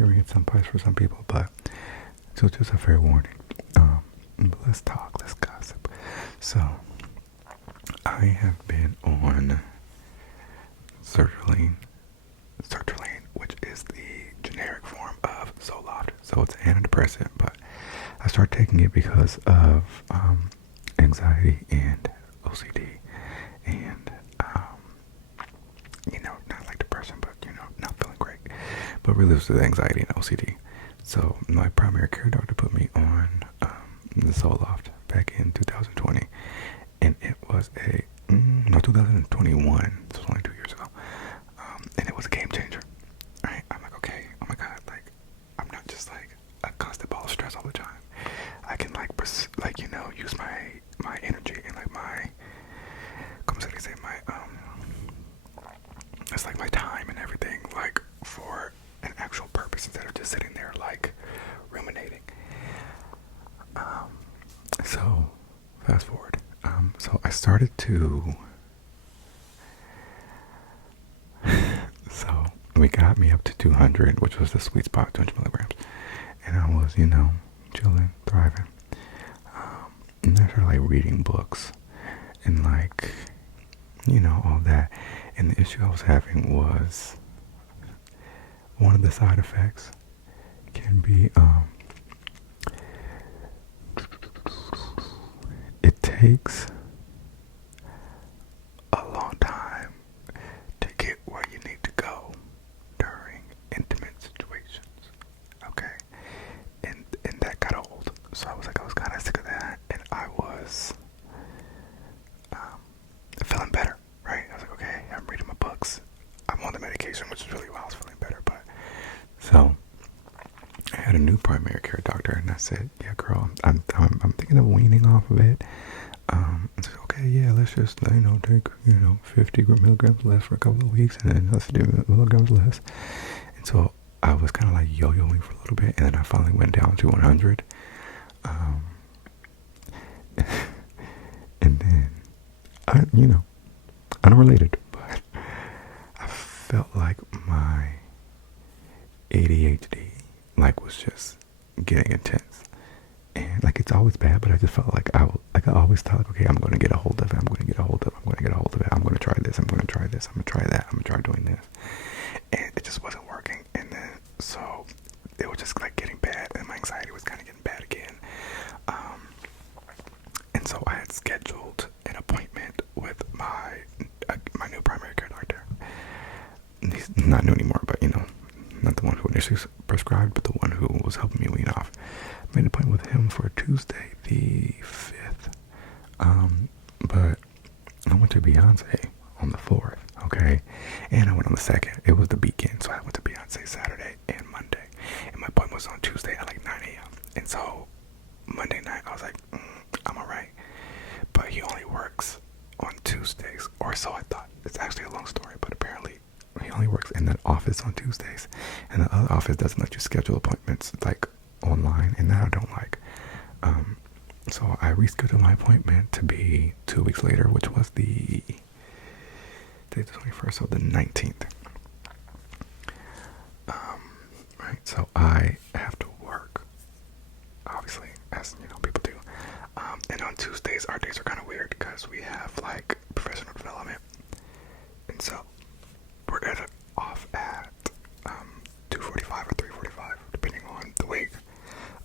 triggering at some points for some people, but so just a fair warning. But let's talk, let's gossip. So, I have been on sertraline, which is the generic form of Zoloft. So it's an antidepressant, but I started taking it because of anxiety and OCD, and not like depression, but not feeling great. But really, it was the anxiety and OCD. So my primary care doctor put me on the Zoloft back in 2020, and it was 2021. This was only 2 years ago, and it was a game changer. Right? I'm like, okay, oh my god, like I'm not just like a constant ball of stress all the time. I can use my energy and like my, it's like my time and everything, like for an actual purpose instead of just sitting there like ruminating. So fast forward. So I started to. So we got me up to 200, which was the sweet spot, 200 milligrams, and I was, chilling, thriving. And I started like reading books and like, all that. And the issue I was having was one of the side effects can be it takes a long time to get where you need to go during intimate situations. Okay? And that got old. So I was kind of sick of that, and I was feeling better, right? I was like, okay, I'm reading my books. I'm on the medication, which is really why I was feeling better. But so I had a new primary care doctor, and I said, yeah, girl, I'm thinking of weaning off of it. I said, okay, yeah, let's just, take, 50 milligrams less for a couple of weeks, and then let's do milligrams less. And so I was kind of like yo-yoing for a little bit, and then I finally went down to 100. And then, unrelated, but I felt like my ADHD, was just getting intense. And, it's always bad, but I just felt like I always thought, okay, I'm going to get a hold of it, I'm going to get a hold of it, I'm going to get a hold of it, I'm going to try this, I'm going to try this, I'm going to try that, I'm going to try doing this. And it just wasn't working. And then, so, it was just, getting bad, and my anxiety was kind of getting bad again. And so I had scheduled an appointment with my new primary care doctor. He's not new anymore, but, not the one who initially prescribed, but the one who was helping me wean off. Made an appointment with him for Tuesday the 5th. But I went to Beyonce on the 4th, okay? And I went on the 2nd. It was the weekend, so I went to Beyonce Saturday and Monday. And my appointment was on Tuesday at 9 a.m. And so Monday night, I was like, I'm alright. But he only works on Tuesdays, or so I thought. It's actually a long story, but apparently he only works in that office on Tuesdays. And the other office doesn't let you schedule appointments, online, and that I don't like. So I rescheduled my appointment to be 2 weeks later, which was the 21st, so the 19th. Right, so I have to work, obviously, as people do. And on Tuesdays, our days are kind of weird because we have professional development, and so we're off at 2:45 or 3:45, depending on the week.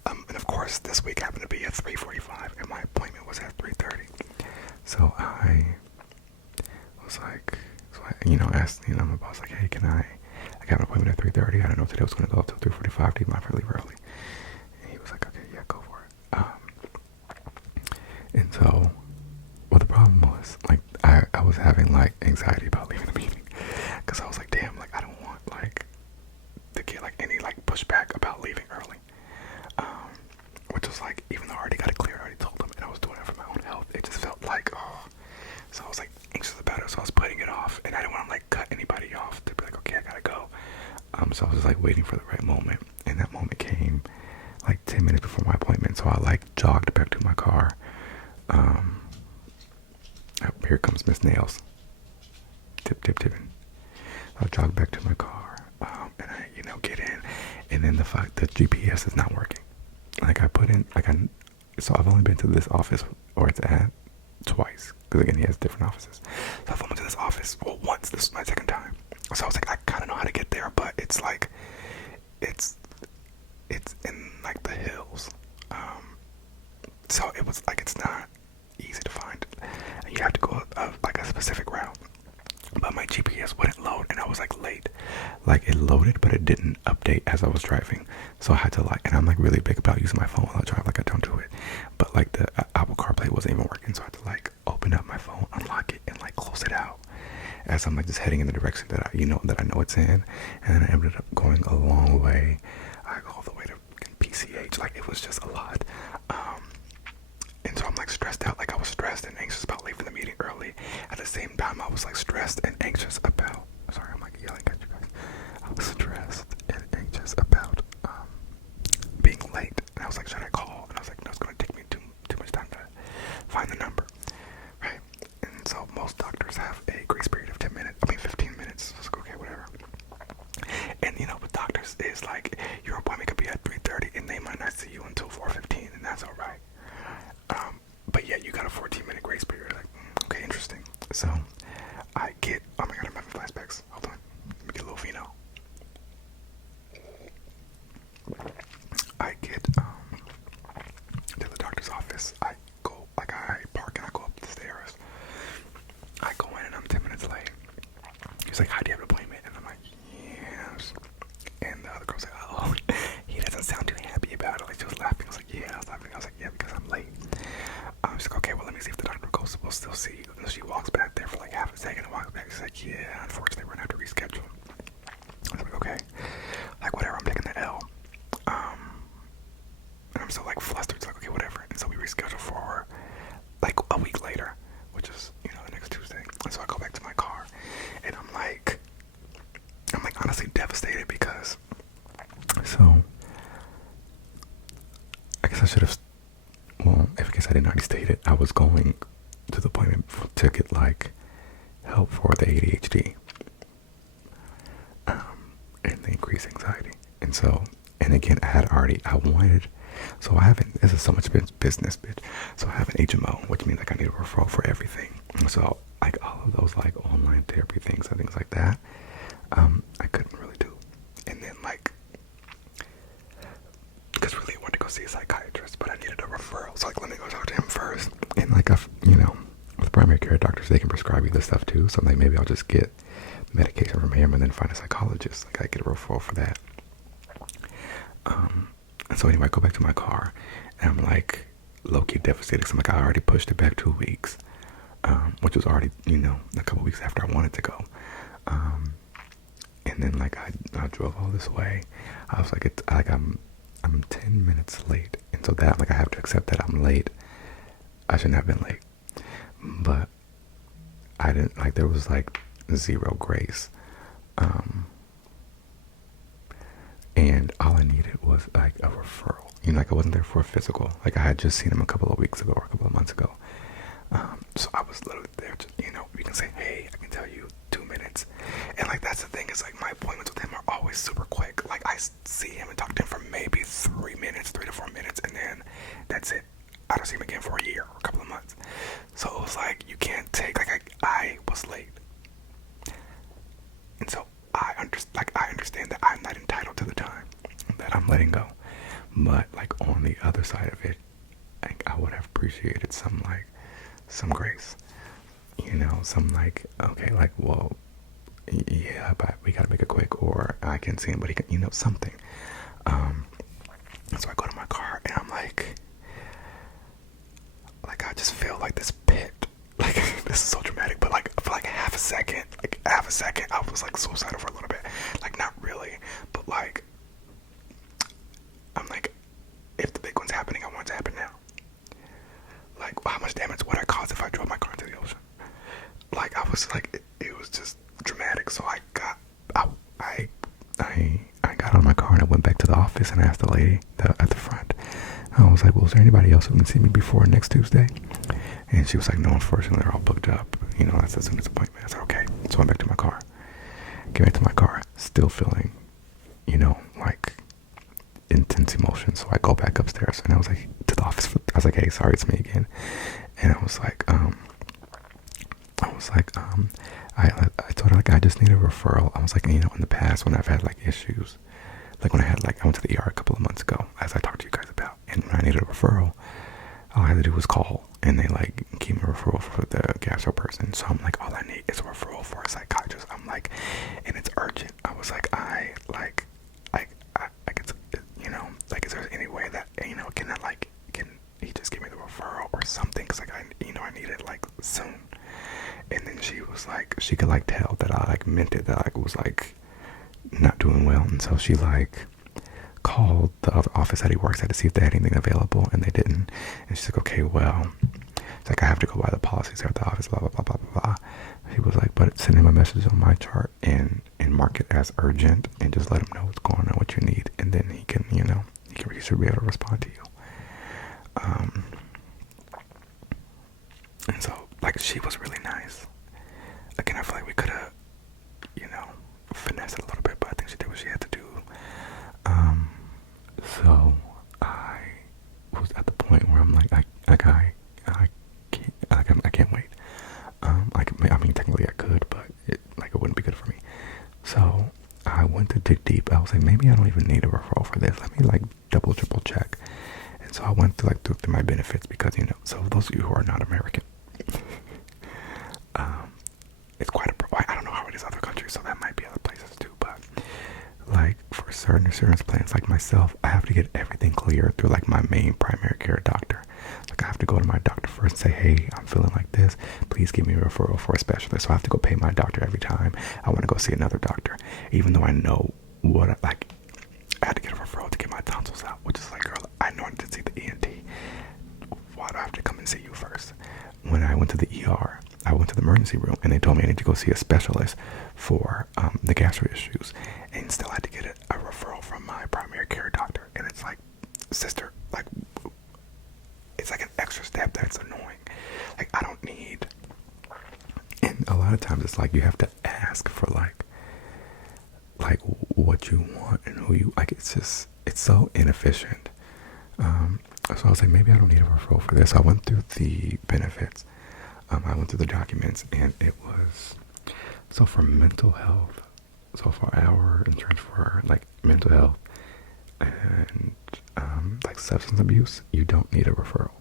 And of course, this week happened to be at 3:45, and my appointment was at 3:30. So I was like, asked, my boss, hey, can I have an appointment at 3:30? I don't know if today was going to go up to 3:45. Do you mind if I leave early? And he was like, okay, yeah, go for it. And so, the problem was, I was having, anxiety about leaving the meeting, because I was like, damn, I don't want, to get, any, pushback about leaving early. Which was, even though I already got it cleared, I already told them, and I was doing it for my own health, it just felt so I was, anxious about it, so I was putting it off, and I didn't want to, cut anybody off to be okay, I gotta go. So I was just, waiting for the right moment, and that moment came, 10 minutes before my appointment, so I, jogged back to my car. Here comes Miss Nails. Tipping. I jogged back to my car, and I, get in, And then the fact that GPS is not working. Like so I've only been to this office or it's at twice. Because again, he has different offices. So I've only been to this office, well, once. This is my second time. So I was like, I kind of know how to get there, but it's like, it's in like the hills. So it was like, it's not easy to find. And you have to go like a specific route. But my GPS wouldn't load and I was like late. Like it loaded but it didn't update as I was driving. So I had to like, and I'm like really big about using my phone while I drive, like I don't do it. But like the Apple CarPlay wasn't even working, so I had to like open up my phone, unlock it, and like close it out as I'm like just heading in the direction that I know it's in. And then I ended up going a long way. I go all the way to PCH. Like it was just a lot. And so I'm like stressed out. Like I was stressed and anxious about leaving the meeting early. At the same time, I was like stressed and anxious about, sorry, I'm like yelling at you guys. I was stressed and anxious about being late. And I was like, should I call? And I was like, no, it's going to take me too much time to find the number. Right? And so most doctors have a grace period of 15 minutes. So it's like, okay, whatever. And you know, with doctors is like, your appointment could be at 3:30 and they might not see you until 4:15, and that's alright. But yeah, you got a 14-minute grace period. Like, okay, interesting. So I get, oh my god, I'm having flashbacks. Hold on, let me get a little vino. I get to the doctor's office. I go, like I park and I go up the stairs. I go in and I'm 10 minutes late. He's like, hi, do you have an appointment? And I'm like, yes. And the other girl's like, oh, he doesn't sound too happy about it. Like she was laughing. I was like, yeah. I was laughing. I was like, yeah, because I'm late. She's like, okay, well, let me see if the doctor goes. We'll still see you. And she walks back there for like half a second and walks back. She's like, yeah, unfortunately, we're going to have to reschedule. I was like, okay. Like, whatever, I'm taking the L. And I'm so like flustered. It's like, okay, whatever. And so we reschedule for like a week later, which is, you know, the next Tuesday. And so I go back to my car and I'm like honestly devastated because, so I guess I should have, well, in case I didn't already state it, I was going to the appointment to get like help for the ADHD and the increased anxiety. And so, and again, this is so much business, bitch. So I have an HMO, which means like I need a referral for everything. So like all of those like online therapy things and things like that, I couldn't really do. And then like, because really I wanted to go see a psychiatrist, but I needed a referral. So like, let me go talk to him first. And like, you know, with primary care doctors, they can prescribe you this stuff too. So like maybe I'll just get medication from him and then find a psychologist. Like I get a referral for that. And so anyway, I go back to my car and I'm like low-key devastated because I'm like, I already pushed it back 2 weeks, which was already, you know, a couple weeks after I wanted to go. And then like I drove all this way. I was like, I'm 10 minutes late. And so that, like, I have to accept that I'm late. I shouldn't have been late. But I didn't, like, there was like zero grace. And all I needed was like a referral. You know, like I wasn't there for a physical. Like I had just seen him a couple of weeks ago or a couple of months ago. So I was literally there to, you know, you can say, hey, I can tell you 2 minutes. And like, that's the thing, is like my appointments with him are always super quick. Like I see him and talk to him for maybe 3 to 4 minutes. And then that's it. I don't see him again for a year or a couple of months. So it was like, you can't take, like I was late. And so I understand that I'm not entitled to the time that I'm letting go. But like on the other side of it, like I would have appreciated some grace, you know, some like, okay, like, well, yeah, but we gotta make it quick, or I can see him, but he can, you know, something. So I go to my car and I'm like I just feel like this pit. Like, this is so dramatic, but like for like half a second, I was like suicidal for a little bit. Like, not really, but like, I'm like, if the big one's happening, I want it to happen now. Like, how much damage would I cause if I drove my car into the ocean? Like, I was like, it was just dramatic. So I got out of my car and I went back to the office and I asked the lady at the front. I was like, well, is there anybody else who can see me before next Tuesday? And she was like, no, unfortunately, they're all booked up. You know, that's as soon as appointment. I said, okay. So I went back to my car. Get back to my car, still feeling, you know, like intense emotion. So I go back upstairs and I was like, to the office. I was like, hey, sorry, it's me again. And I was like, I told her, like, I just need a referral. I was like, you know, in the past when I've had like issues, like when I went to the ER a couple of months ago, as I talked to you guys about, and when I needed a referral, all I had to do was call, and they like gave me a referral for the gastro person. So I'm like, all I need is a referral for a psychiatrist. I'm like, and it's urgent. I was like, I it's, you know, like, is there any way that, you know, can he just give me the referral or something? Cause like I need it like soon. And then she was like, she could like tell that I like meant it, that I was like not doing well, and so she like called the other office that he works at to see if they had anything available, and they didn't. And she's like, okay, well, it's like, I have to go by the policies here at the office, blah blah blah blah blah blah. He was like, but send him a message on my chart and mark it as urgent, and just let him know what's going on, what you need, and then he can, you know, he should be able to respond to you. And so, like, she was really nice. Again, I feel like we could have, you know, finessed it a little bit, but I think she did what she had to do. So I was at the point where I'm like, I can't wait. I mean, technically I could, but it wouldn't be good for me. So I went to dig deep. I was like, maybe I don't even need a referral for this. Let me like double, triple check. And so I went through my benefits, because, you know, so those of you who are not American, it's quite I don't know how it is other countries, so that might be other places too, but like for certain insurance plans like myself, I have to get everything cleared through like my main primary care doctor. Like, I have to go to my doctor first and say, hey, I'm feeling like this, please give me a referral for a specialist. So I have to go pay my doctor every time I want to go see another doctor, even though I know what I had to get a referral to get my tonsils out, which is like, girl, I know I need to see the ENT. Why do I have to come and see you first? When I went to the ER, I went to the emergency room, and they told me I need to go see a specialist for the gastro issues, and still had to get a referral from my primary care doctor. And it's like, sister, like, it's like an extra step that's annoying. Like, I don't need, and a lot of times it's like you have to ask for like what you want and who you like. It's just, it's so inefficient. So I was like, maybe I don't need a referral for this. I went through the benefits. I went through the documents, and it was, so for mental health, so for our insurance for like mental health and like substance abuse, you don't need a referral.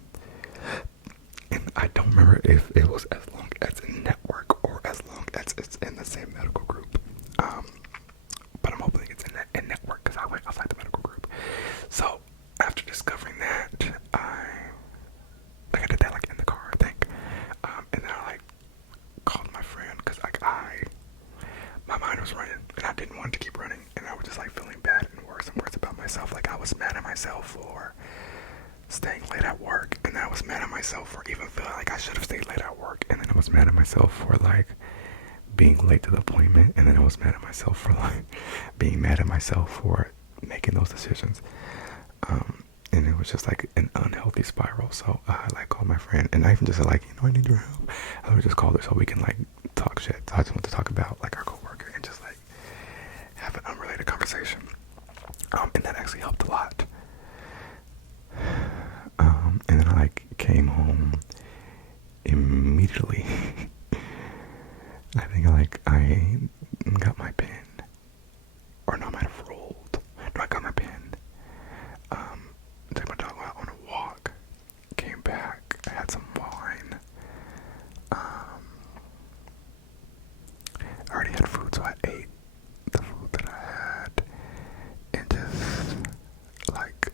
And I don't remember if it was as long as in network or as long as it's in the same medical group. But I'm hoping it's in network, because I went outside the medical group. So after discovering that, I did that like in the car, I think. And then I like called my friend, because like my mind was running, and I didn't want it to keep running, and I was just like feeling bad and worse about myself. Like, I was mad at myself for staying late at work, and then I was mad at myself for even feeling like I should have stayed late at work, and then I was mad at myself for like being late to the appointment, and then I was mad at myself for like being mad at myself for making those decisions. And it was just like an unhealthy spiral. So I like called my friend, and I even just said like, you know, I need your help. I would just call her so we can like talk shit. So I just want to talk about like our coworker and just like have an unrelated conversation. And that actually helped a lot. And then I like came home immediately. I think I got my pen, or no, I might have rolled. No, I got my pen. Took my dog out on a walk. Came back. I had some wine. I already had food, so I ate the food that I had, and just like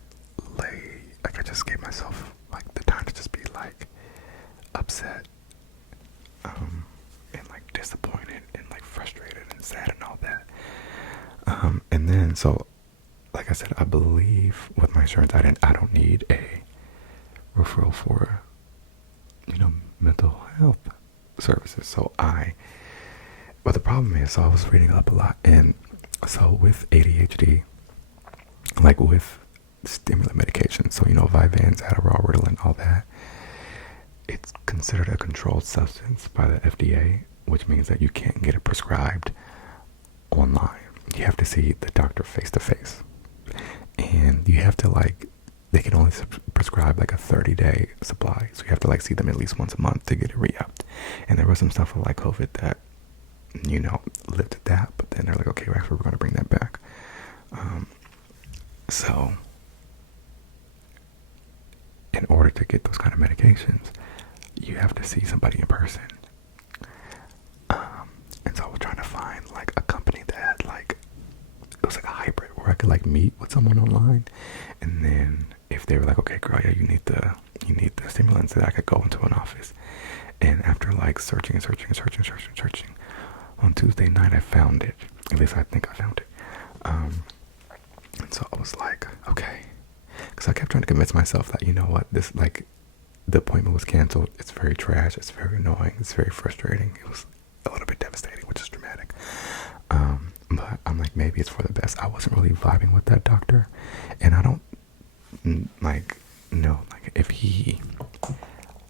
I just gave myself like the time to just be like upset, and like disappointed and like frustrated and sad and all that. And then so, like I said, I believe with my insurance, I don't need a referral for, you know, mental health services. So but the problem is, so I was reading up a lot, and so with ADHD, like with stimulant medication, so, you know, Vyvanse, Adderall, Ritalin, all that, it's considered a controlled substance by the FDA, which means that you can't get it prescribed online. You have to see the doctor face to face. and you have to like, they can only prescribe like a 30-day supply, so you have to like see them at least once a month to get it re-upped. And there was some stuff with like COVID that, you know, lifted that, but then they're like, okay, we're going to bring that back. So in order to get those kind of medications, you have to see somebody in person. And so I was trying to find like a company that had like, it was like a hybrid where I could like meet with someone online, and then if they were like, okay girl, yeah, you need the stimulants, that I could go into an office. And after like searching on Tuesday night, I found it. At least I think I found it. And so I was like, okay, because I kept trying to convince myself that, you know what, this, like, the appointment was canceled. It's very trash. It's very annoying. It's very frustrating. It was a little bit devastating, which is dramatic. But I'm like, maybe it's for the best. I wasn't really vibing with that doctor, and I don't like know, like, if he,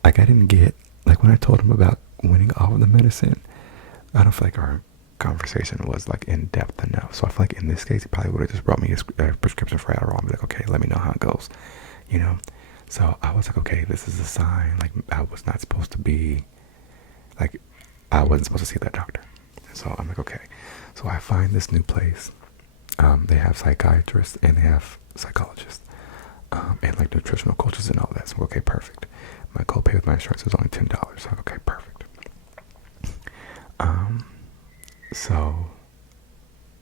like, I didn't get, like, when I told him about winning all of the medicine, I don't feel like our conversation was like in depth enough. So I feel like in this case, he probably would have just brought me a prescription for Adderall and be like, okay, let me know how it goes, you know? So I was like, okay, this is a sign. Like, I was not supposed to be, like, I wasn't supposed to see that doctor. So I'm like, okay. So I find this new place. They have psychiatrists and they have psychologists, and like nutritional coaches and all that. So okay, perfect. My copay with my insurance is only $10. So okay, perfect. So,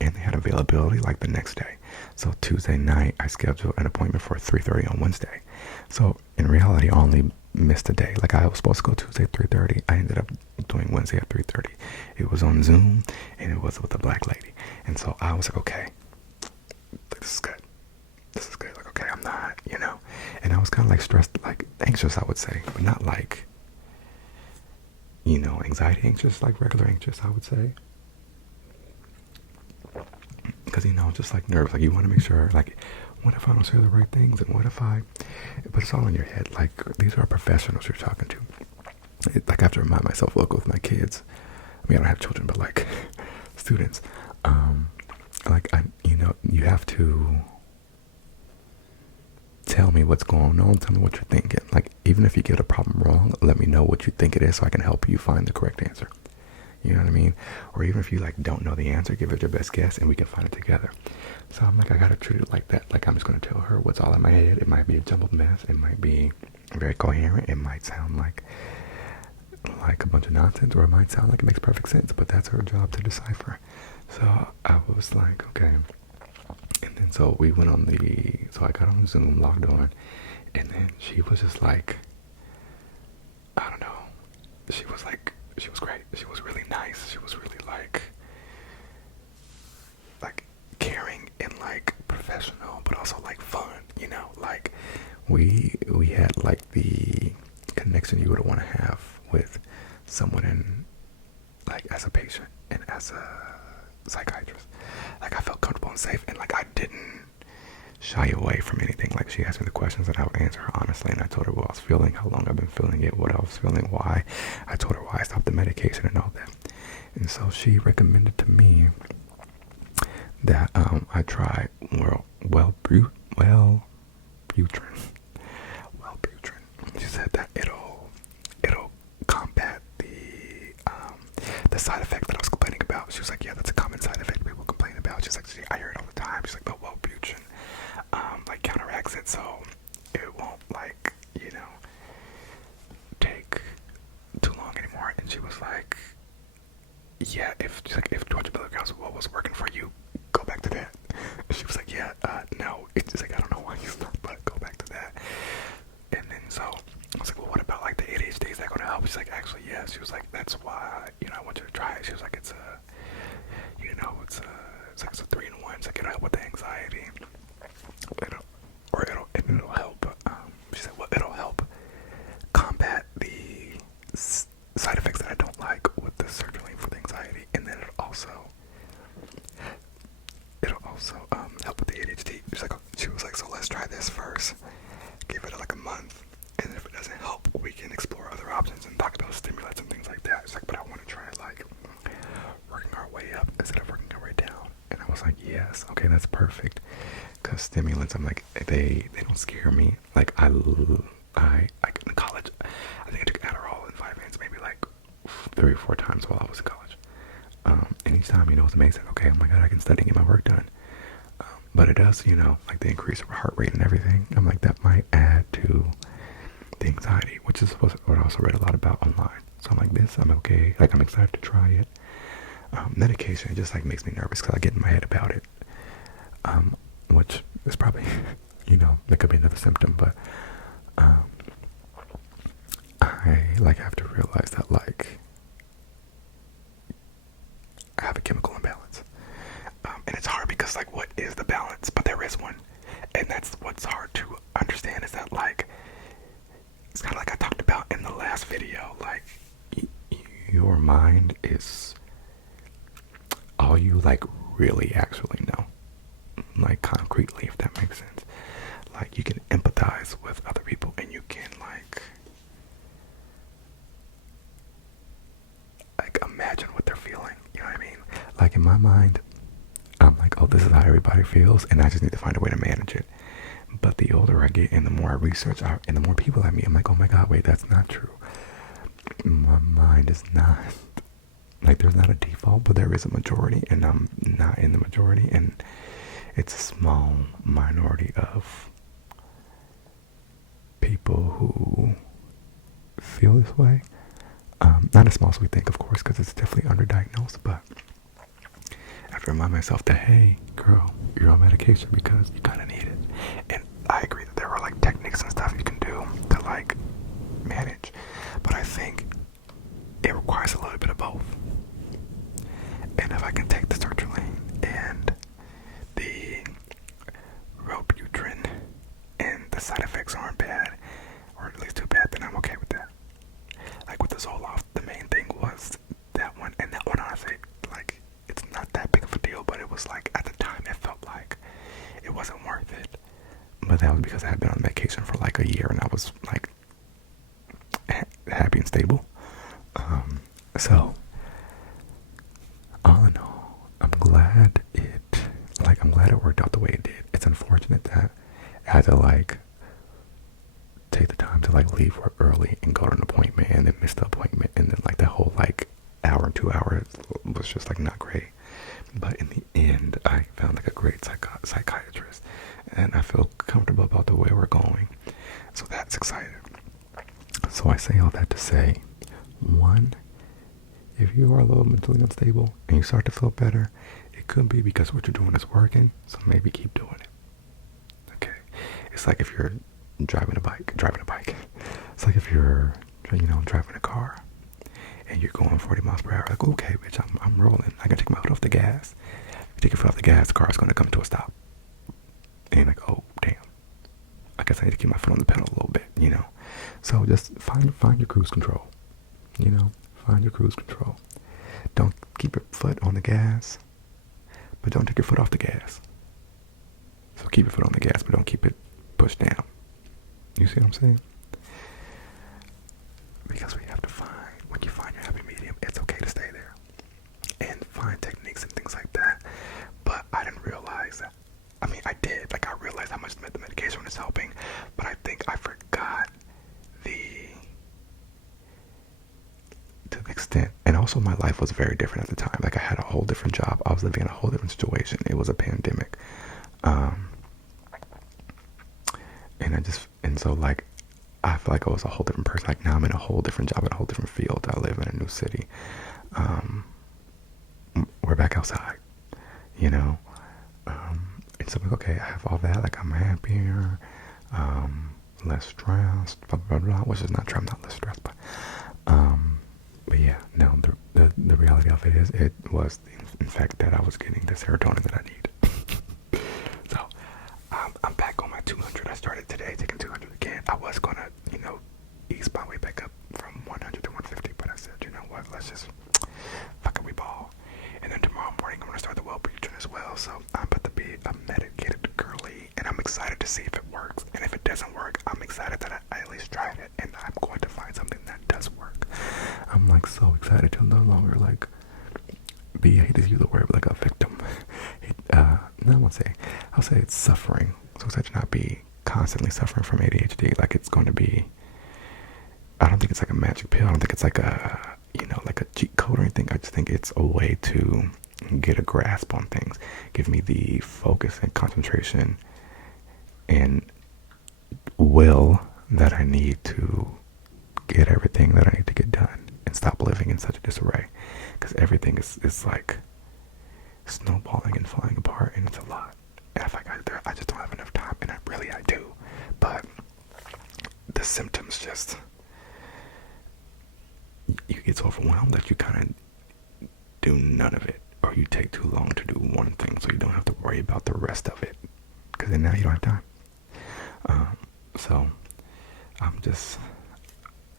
and they had availability like the next day. So Tuesday night, I scheduled an appointment for 3:30 on Wednesday. So in reality, I only missed a day. Like, I was supposed to go Tuesday at 3:30. I ended up doing Wednesday at 3:30. It was on Zoom, and it was with a black lady. And so I was like, okay, this is good. This is good. Like, okay, I'm not, you know. And I was kind of like stressed, like anxious, I would say, but not like, you know, anxiety anxious, like regular anxious, I would say. Because, you know, just like nerves, like you want to make sure, like, what if I don't say the right things, and what if I, but it's all in your head. Like, these are professionals you're talking to. Like, I have to remind myself, look, with my kids, I mean, I don't have children, but like students, like, you know, you have to tell me what's going on, tell me what you're thinking. Like, even if you get a problem wrong, let me know what you think it is so I can help you find the correct answer. You know what I mean? Or even if you like don't know the answer, give it your best guess and we can find it together. So I'm like, I gotta treat it like that. Like, I'm just gonna tell her what's all in my head. It might be a jumbled mess. It might be very coherent. It might sound like a bunch of nonsense, or it might sound like it makes perfect sense, but that's her job to decipher. So I was like, okay. And then so we went on so I got on Zoom, logged on, and then she was just like, I don't know. She was great. She was really nice. She was really like caring and like professional, but also like fun, you know? Like, we had like the connection you would want to have with someone in, like, as a patient and as a psychiatrist. Like, I felt comfortable and safe, and like I didn't shy away from anything. Like, she asked me the questions and I would answer her honestly, and I told her what I was feeling, how long I've been feeling it, what I was feeling, why. I told her why I stopped the medication and all that. And so she recommended to me that I try Wellbutrin. She said that it'll combat the side effect that I was complaining about. She was like, yeah, that's a common side effect people complain about. She's like, I hear it all the time. She's like, but Wellbutrin like counteracts it, so it won't, like, you know, take too long anymore. And she was like, yeah, if 200 milligrams of what was working for you, go back to that. She was like, yeah, no, it's just like, I don't know why you stopped, but go back to that. And then so I was like, well, what about like the ADHD? Is that going to help? She's like, actually, yes. She was like, that's why, you know, I want you to try it. She was like, it's a, you know, it's like it's a 3-in-1. It's like, it'll help with the anxiety. It'll help. She said, well, it'll help combat the side effects that I don't like with the sertraline for the anxiety, and then it'll also help with the ADHD. She was like, so let's try this first. Give it like a month, and if it doesn't help, we can explore other options and talk about stimulants and things like that. She's like, but I want to try like working our way up instead of working our way down. And I was like, yes, okay, that's perfect. because stimulants, I'm like, they don't scare me. Like like in college, I think I took Adderall and Vyvanse maybe like 3 or 4 times while I was in college. And each time, it was amazing. Okay, oh my god, I can study and get my work done. But it does, like the increase of heart rate and everything. I'm like, that might add to the anxiety, which is what I also read a lot about online. So I'm like, I'm okay. Like, I'm excited to try it. Medication, it just like makes me nervous because I get in my head about it. Which is probably, that could be another symptom. But I like have to realize that like I have a chemical imbalance. And it's hard because like, what is the balance? But there is one. And that's what's hard to understand, is that like, it's kind of like I talked about in the last video, like your mind is all you like really actually know, like concretely, if that makes sense. Like you can empathize with other people and you can like imagine what they're feeling, you know what I mean? Like in my mind, I'm like, oh, this is how everybody feels, and I just need to find a way to manage it. But the older I get and the more I research and the more people I meet, I'm like, oh my god, wait, that's not true. My mind is not, like, there's not a default, but there is a majority, and I'm not in the majority, and it's a small minority of people who feel this way. Not as small as we think, of course, because it's definitely underdiagnosed, but I have to remind myself that, hey, girl, you're on medication because you kind of need it. And I agree that there are like techniques and stuff you can do to like manage, but I think it requires a little bit of both. And if I can take the sertraline and the Robutril and the side effects aren't bad, or at least too bad, then I'm okay with that. Like with the Zoloft, the main thing was that one, and that one honestly, like, it's not that big of a deal, but it was like, at the time, it felt like it wasn't worth it. But that was because I had been on medication for like a year, and I was like happy and stable. So all in all, I'm glad it worked out the way it did. It's unfortunate that I had to like take the time to like leave work early and go to an appointment and then miss the appointment, and then like that whole like hour, 2 hours was just like not great. But in the end, I found like a great psychiatrist, and I feel comfortable about the way we're going. So that's exciting. So I say all that to say, one, if you are a little mentally unstable and you start to feel better, it could be because what you're doing is working, so maybe keep doing it. Okay? It's like if you're driving a bike. It's like if you're, driving a car and you're going 40 miles per hour, like, okay, bitch, I'm rolling. I can take my foot off the gas. If you take your foot off the gas, the car's going to come to a stop. And you're like, oh, damn. I guess I need to keep my foot on the pedal a little bit, So just find your cruise control, Find your cruise control. Don't keep your foot on the gas, but don't take your foot off the gas. So keep your foot on the gas, but don't keep it pushed down. You see what I'm saying? Because we have to when you find your happy medium, it's okay to stay there and find techniques and things like that. But I didn't realize that. I mean, I did. Like, I realized how much the medication was helping, but I think I forgot to the extent. And also, my life was very different at the time. Like, I had a whole different job. I was living in a whole different situation. It was a pandemic. And so like, I feel like I was a whole different person. Like now I'm in a whole different job, in a whole different field. I live in a new city. We're back outside, And so I'm like, okay, I have all that. Like I'm happier, less stressed, blah, blah, blah, which is not true. I'm not less stressed, but yeah, no, the reality of it is, it was in fact that I was getting the serotonin that I need. So I'm back on my 200. I started today taking 200 again. I was gonna, ease my way back up from 100 to 150, but I said, you know what, let's just fucking we ball. And then tomorrow morning I'm gonna start the Wellbutrin as well. So I'm about to be a medicated girly, and I'm excited to see if it works. And if it doesn't work, I'm excited that I at least tried it, and I'm going to find something that does work. I'm like so excited to no longer like be, I hate to use the word, but like a victim. No, I'll say it's suffering. So it's to not be constantly suffering from ADHD. Like it's going to be, I don't think it's like a magic pill. I don't think it's like a, like a cheat code or anything. I just think it's a way to get a grasp on things, give me the focus and concentration and will that I need to get everything that I need to get done and stop living in such a disarray, because everything is like snowballing and falling apart, and it's a lot. And if I got there, I just don't have enough time, and I do. But the symptoms just, you get so overwhelmed that you kind of do none of it, or you take too long to do one thing, so you don't have to worry about the rest of it, because then now you don't have time. So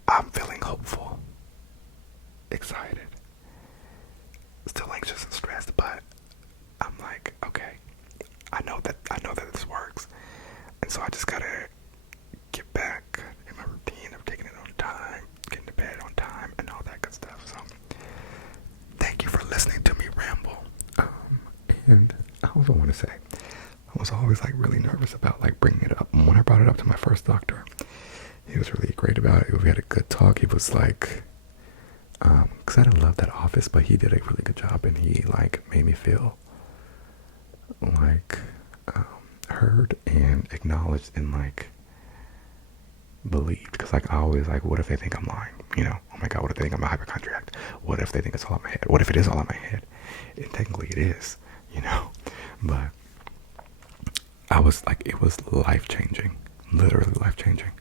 I'm feeling hopeful, excited, still anxious and stressed, but I'm like, okay, I know that this works, and so I just gotta get back in my routine of taking it on time, getting to bed on time, and all that good stuff. So thank you for listening to me ramble. And I also want to say, I was always like really nervous about like bringing it up. When I brought it up to my first doctor, he was really great about it. We had a good talk. He was like, because I didn't love that office, but he did a really good job, and he like made me feel like heard and acknowledged and like believed. Because like I always like, what if they think I'm lying? Oh my God, what if they think I'm a hypochondriac? What if they think it's all in my head? What if it is all in my head? And technically it is, but I was like, it was life-changing, literally life-changing.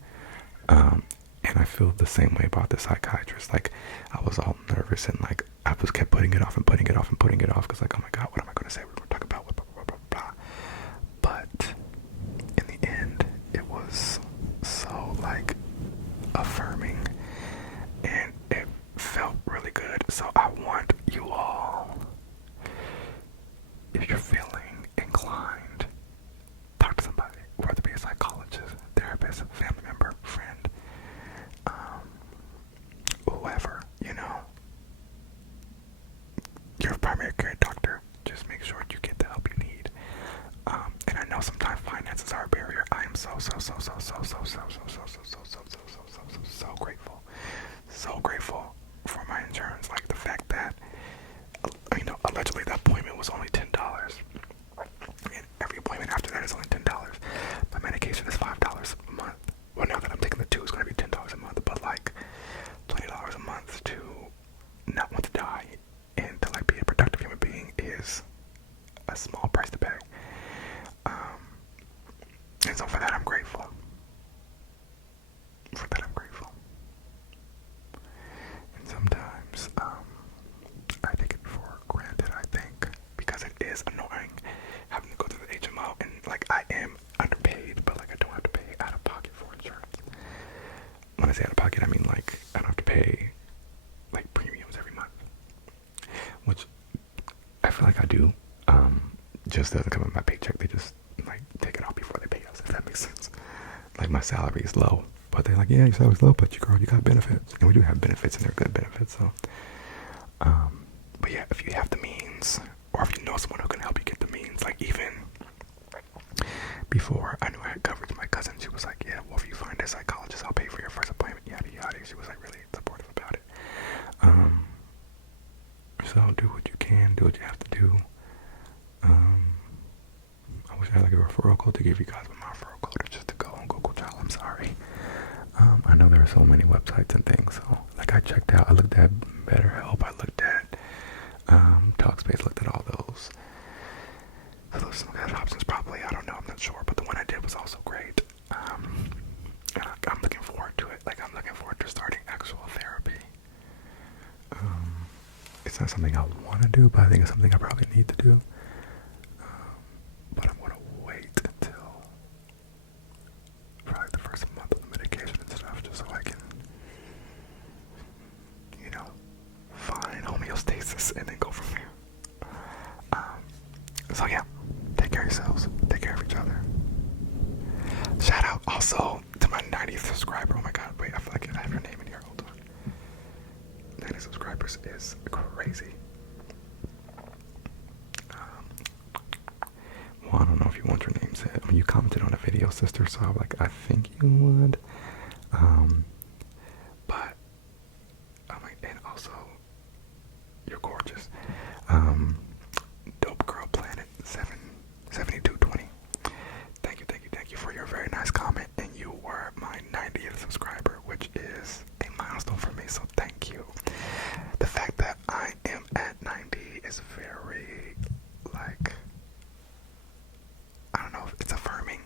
And I feel the same way about the psychiatrist. Like, I was all nervous, and like, I just kept putting it off and putting it off and putting it off, because like, oh my God, what am I going to say? We're going to talk about blah, blah, blah, blah, blah. But in the end, it was so like affirming, and it felt really good. So I want you all, if you're feeling inclined, talk to somebody, whether it be a psychologist, therapist, family member, friend, whoever, your primary care doctor. Just make sure you get the help you need. And I know sometimes finances are a barrier. I am so grateful. So grateful for my insurance. Like the fact that, allegedly that appointment was only $10. And every appointment after that is only $10. My medication is $5 a month. Well, now that I'm taking the 2, it's going to be $10 a month. But like $20 a month to not want to die and to like be a productive human being is a small price to pay. And so for that I'm grateful. And sometimes I take it for granted, I think, because it is annoying having to go to the HMO, and like I am underpaid, but like I don't have to pay out of pocket for insurance. When I say out of pocket, I mean like I don't have to pay like premiums every month, which I feel like I do. Just doesn't come in my paycheck. They just like take it off before they pay us, if that makes sense. Like my salary is low, but they're like, yeah, your salary's low, but you got benefits, and we do have benefits, and they're good benefits. So, but yeah, if you have the means, or if you know someone who can help you get the means, like even before I knew I had coverage, my cousin, she was like, yeah, well, if you find a psychologist, I'll pay for your first appointment, yada yada. She was like really supportive about it. So do what you can, do what you have to do. I wish I had like a referral code to give you guys, but my referral code is just to go on Google Child. I'm sorry. I know there are so many websites and things, so like I checked out, I looked at BetterHelp, I looked at Talkspace, looked at all those. So those are some good options probably, I don't know, I'm not sure, but the one I did was also great. And I'm looking forward to it. Like I'm looking forward to starting actual therapy. It's not something I want to do, but I think it's something I probably need to do. But I'm going to wait until probably the first month of the medication and stuff, just so I can, find homeostasis and then go from there. So yeah, take care of yourselves, take care of each other. Shout out also to my 90th subscriber. Oh my God, wait, I feel like I have your name in here. Hold on. 90 subscribers is crazy. you want your name said. I mean, you commented on a video, sister, so I'm like, I think you would. But and also, you're gorgeous. Dope Girl Planet 77220. Thank you for your very nice comment, and you were my 90th subscriber, which is a milestone for me. So thank you. The fact that I am at 90 is very, like, I don't know, it's affirming.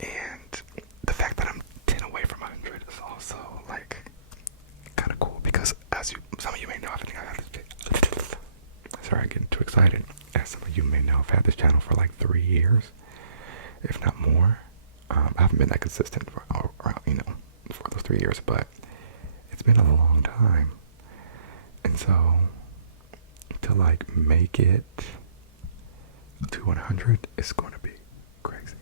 And the fact that I'm 10 away from 100 is also, like, kind of cool, because as some of you may know, I think I've had this. Sorry, I'm getting too excited. As some of you may know, I've had this channel for like 3 years, if not more. I haven't been that consistent for those 3 years, but it's been a long time. And so to like make it to 100 is going to be crazy.